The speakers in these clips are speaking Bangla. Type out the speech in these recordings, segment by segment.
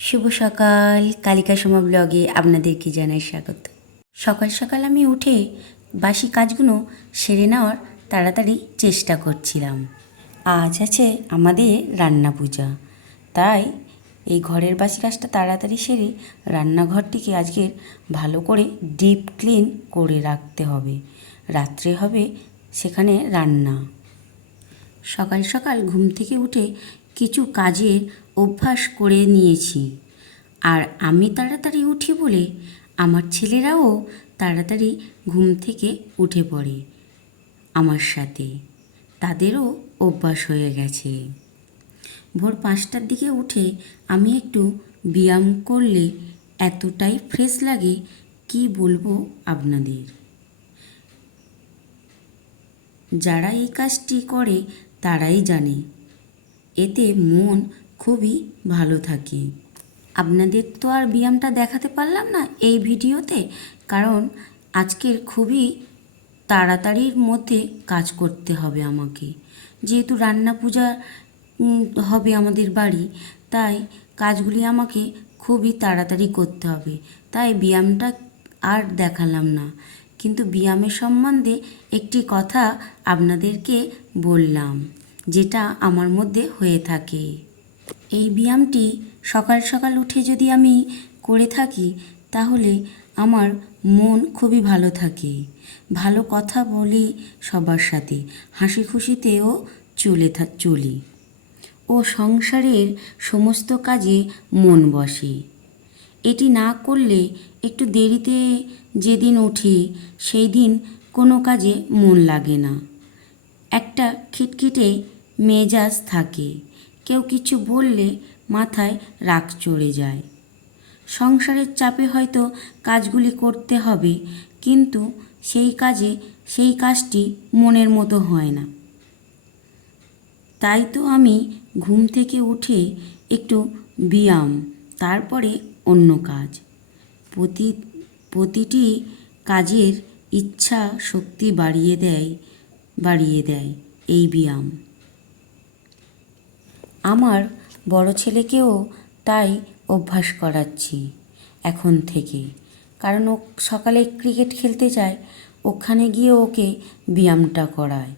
শুভ সকাল। কালিকা সোমা ব্লগে আপনাদেরকে জানাই স্বাগত। সকাল সকাল আমি উঠে বাসি কাজগুলো সেরে নেওয়ার তাড়াতাড়ি চেষ্টা করছিলাম। আজ আছে আমাদের রান্না পূজা, তাই এই ঘরের বাসি কাজটা তাড়াতাড়ি সেরে রান্নাঘরটিকে আজকের ভালো করে ডিপ ক্লিন করে রাখতে হবে। রাত্রে হবে সেখানে রান্না। সকাল সকাল ঘুম থেকে উঠে কিছু কাজের অভ্যাস করে নিয়েছি, আর আমি তাড়াতাড়ি উঠি বলে আমার ছেলেরাও তাড়াতাড়ি ঘুম থেকে উঠে পড়ে আমার সাথে। তাদেরও অভ্যাস হয়ে গেছে। ভোর 5টার দিকে উঠে আমি একটু ব্যায়াম করলে এতটাই ফ্রেশ লাগে কি বলবো আপনাদের। যারা এই কাজটি করে তারাই জানে, এতে মন খুবই ভালো থাকে। আপনাদের তো আর ব্যায়ামটা দেখাতে পারলাম না এই ভিডিওতে, কারণ আজকের খুবই তাড়াতাড়ির মধ্যে কাজ করতে হবে আমাকে। যেহেতু রান্না পূজা হবে আমাদের বাড়ি, তাই কাজগুলি আমাকে খুবই তাড়াতাড়ি করতে হবে, তাই ব্যায়ামটা আর দেখালাম না। কিন্তু ব্যায়ামের সম্বন্ধে একটি কথা আপনাদেরকে বললাম, যেটা আমার মধ্যে হয়ে থাকে। এই ব্যায়ামটি সকাল সকাল উঠে যদি আমি করে থাকি তাহলে আমার মন খুবই ভালো থাকে। ভালো কথা বলি সবার সাথে, হাসি খুশিতেও চলি ও সংসারের সমস্ত কাজে মন বসে। এটি না করলে একটু দেরিতে যেদিন উঠি সেই দিন কোনো কাজে মন লাগে না। একটা খিটখিটে মেজাজ থাকে, কেউ কিছু বললে মাথায় রাগ চড়ে যায়। সংসারের চাপে হয়তো কাজগুলি করতে হবে, কিন্তু সেই কাজটি মনের মতো হয় না। তাই তো আমি ঘুম থেকে উঠে একটু ব্যায়াম, তারপরে অন্য কাজ, প্রতিটি কাজের ইচ্ছা শক্তি বাড়িয়ে দেয় এই ব্যায়াম। আমার বড় ছেলেকেও তাই অভ্যাস করাচ্ছি এখন থেকে, কারণ ও সকালে ক্রিকেট খেলতে যায়, ওখানে গিয়ে ওকে ব্যায়ামটা করায়।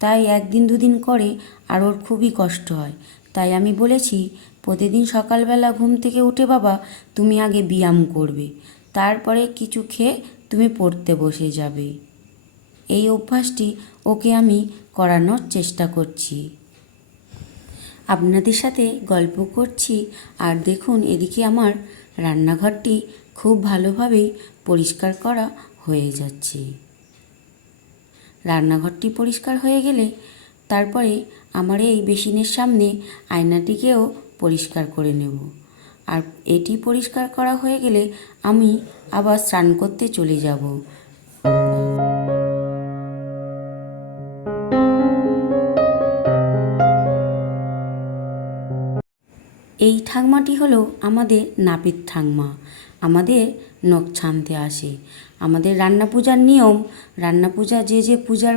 তাই একদিন দুদিন করে আর ওর খুবই কষ্ট হয়। তাই আমি বলেছি, প্রতিদিন সকালবেলা ঘুম থেকে উঠে বাবা তুমি আগে ব্যায়াম করবে, তারপরে কিছু খেয়ে তুমি পড়তে বসে যাবে। এই অভ্যাসটি ওকে আমি করানোর চেষ্টা করছি। আপনাদের সাথে গল্প করছি, আর দেখুন এদিকে আমার রান্নাঘরটি খুব ভালোভাবেই পরিষ্কার করা হয়ে যাচ্ছে। রান্নাঘরটি পরিষ্কার হয়ে গেলে তারপরে আমার এই বেসিনের সামনে আয়নাটিকেও পরিষ্কার করে নেব। আর এটি পরিষ্কার করা হয়ে গেলে আমি আবার স্নান করতে চলে যাব। এই ঠাকমাটি হলো আমাদের নাপিত ঠাকমা, আমাদের নখ ছানতে আসে। আমাদের রান্না পূজার নিয়ম, রান্না পূজা যে পূজার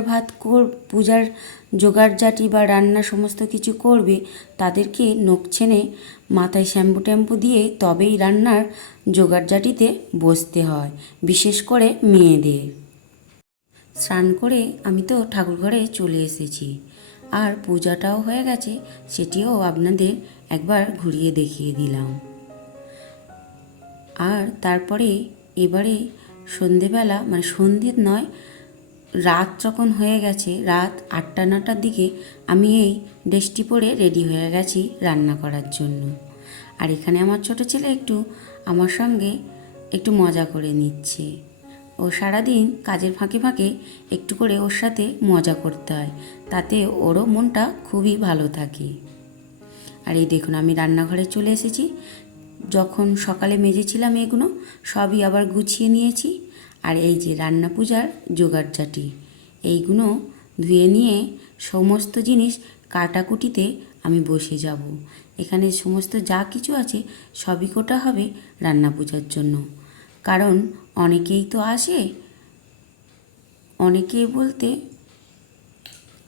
পূজার জোগাড়জাটি বা রান্না সমস্ত কিছু করবে তাদেরকে নখ ছেনে মাথায় শ্যাম্পু ট্যাম্পু দিয়ে তবেই রান্নার জোগাড়জাটিতে বসতে হয়, বিশেষ করে মেয়েদের। স্নান করে আমি তো ঠাকুরঘরে চলে এসেছি, আর পূজাটাও হয়ে গেছে, সেটিও আপনাদের একবার ঘুরিয়ে দেখিয়ে দিলাম। আর তারপরে এবারে সন্ধেবেলা, মানে সন্ধ্যের নয়, রাত যখন হয়ে গেছে, রাত 8টা 9টার দিকে আমি এই ড্রেসটি পরে রেডি হয়ে গেছি রান্না করার জন্য। আর এখানে আমার ছোটো ছেলে একটু আমার সঙ্গে একটু মজা করে নিচ্ছে। ও সারাদিন কাজের ফাঁকে ফাঁকে একটু করে ওর সাথে মজা করতে হয়, তাতে ওরও মনটা খুবই ভালো থাকে। আর এই দেখুন আমি রান্নাঘরে চলে এসেছি। যখন সকালে মেজেছিলাম এগুলো সবই আবার গুছিয়ে নিয়েছি। আর এই যে রান্না পূজার জোগাড়জাটি, এইগুলো ধুয়ে নিয়ে সমস্ত জিনিস কাটাকুটিতে আমি বসে যাব। এখানে সমস্ত যা কিছু আছে সবই কোটা হবে রান্না পূজার জন্য। কারণ অনেকেই তো আসে, অনেকেই বলতে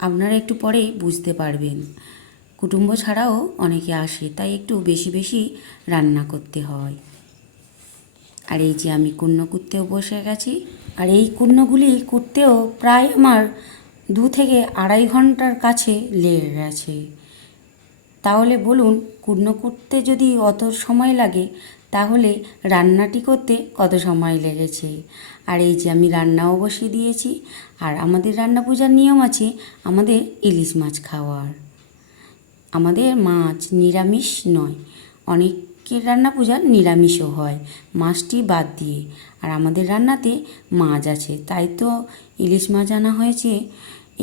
আপনারা একটু পরেই বুঝতে পারবেন। কুটুম্ব ছাড়াও অনেকে আসে, তাই একটু বেশি বেশি রান্না করতে হয়। আর এই যে আমি কুর্ণ কুটতেও বসে গেছি। আর এই কুর্ণগুলি কুটতেও প্রায় আমার 2 থেকে 2.5 ঘন্টার কাছে লেগে গেছে। তাহলে বলুন, কুর্ণ কুটতে যদি অত সময় লাগে, তাহলে রান্নাটি করতে কত সময় লেগেছে। আর এই যে আমি রান্নাও বসিয়ে দিয়েছি। আর আমাদের রান্না পূজার নিয়ম আছে আমাদের ইলিশ মাছ খাওয়ার। আমাদের মাছ নিরামিষ নয়, অনেকের রান্না পূজা নিরামিষও হয় মাছটি বাদ দিয়ে। আর আমাদের রান্নাতে মাছ আছে, তাই তো ইলিশ মাছ আনা হয়েছে।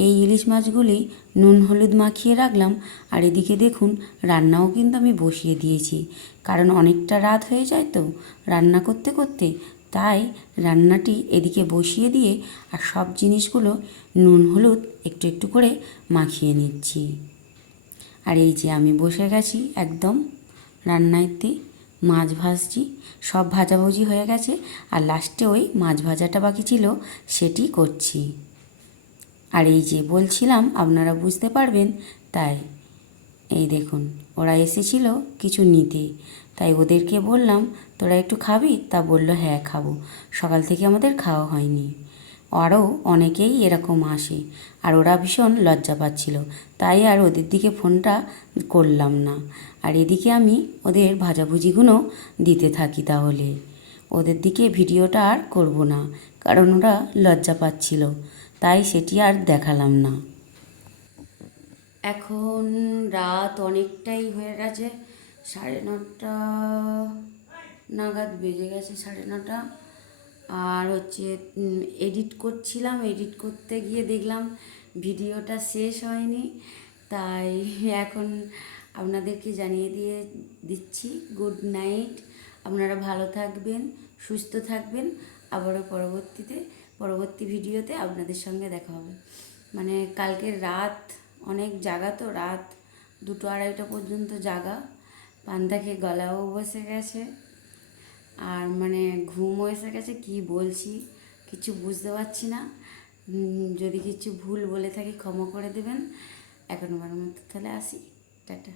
এই ইলিশ মাছগুলি নুন হলুদ মাখিয়ে রাখলাম। আর এদিকে দেখুন, রান্নাও কিন্তু আমি বসিয়ে দিয়েছি, কারণ অনেকটা রাত হয়ে যায় তো রান্না করতে করতে, তাই রান্নাটি এদিকে বসিয়ে দিয়ে আর সব জিনিসগুলো নুন হলুদ একটু একটু করে মাখিয়ে নিচ্ছি। আর এই যে আমি বসে গেছি একদম রান্নাইতে, মাছ ভাজছি। সব ভাজাভুজি হয়ে গেছে, আর লাস্টে ওই মাছ ভাজাটা বাকি ছিল, সেটি করছি। আর এই যে বলছিলাম আপনারা বুঝতে পারবেন, তাই এই দেখুন ওরা এসেছিল কিছু নিতে, তাই ওদেরকে বললাম তোরা একটু খাবি? তা বলল হ্যাঁ খাবো। সকাল থেকে আমাদের খাওয়া হয়নি। আরও অনেকেই এরকম আসে, আর ওরা ভীষণ লজ্জা পাচ্ছিল, তাই আর ওদের দিকে ফোনটা করলাম না। আর এদিকে আমি ওদের ভাজাভুজিগুলো দিতে থাকি, তাহলে ওদের দিকে ভিডিওটা আর করব না, কারণ ওরা লজ্জা পাচ্ছিল, তাই সেটি আর দেখালাম না। এখন রাত অনেকটাই হয়ে গেছে, 9:30 নাগাদ বেজে গেছে, 9:30। আর হচ্ছে এডিট করছিলাম, এডিট করতে গিয়ে দেখলাম ভিডিওটা শেষ হয়নি, তাই এখন আপনাদেরকে জানিয়ে দিচ্ছি গুড নাইট। আপনারা ভালো থাকবেন, সুস্থ থাকবেন। আবারও পরবর্তী ভিডিওতে আপনাদের সঙ্গে দেখা হবে। মানে কালকের রাত অনেক জাগা, তো রাত 2-2:30 পর্যন্ত জাগা। পান্তাকে গলাও বসে গেছে, আর মানে ঘুমও এসে গেছে। কি বলছি কিছু বুঝতে পারছি না। যদি কিছু ভুল বলে থাকি ক্ষমা করে দেবেন। এখনবার মতো তাহলে আসি, টাটা।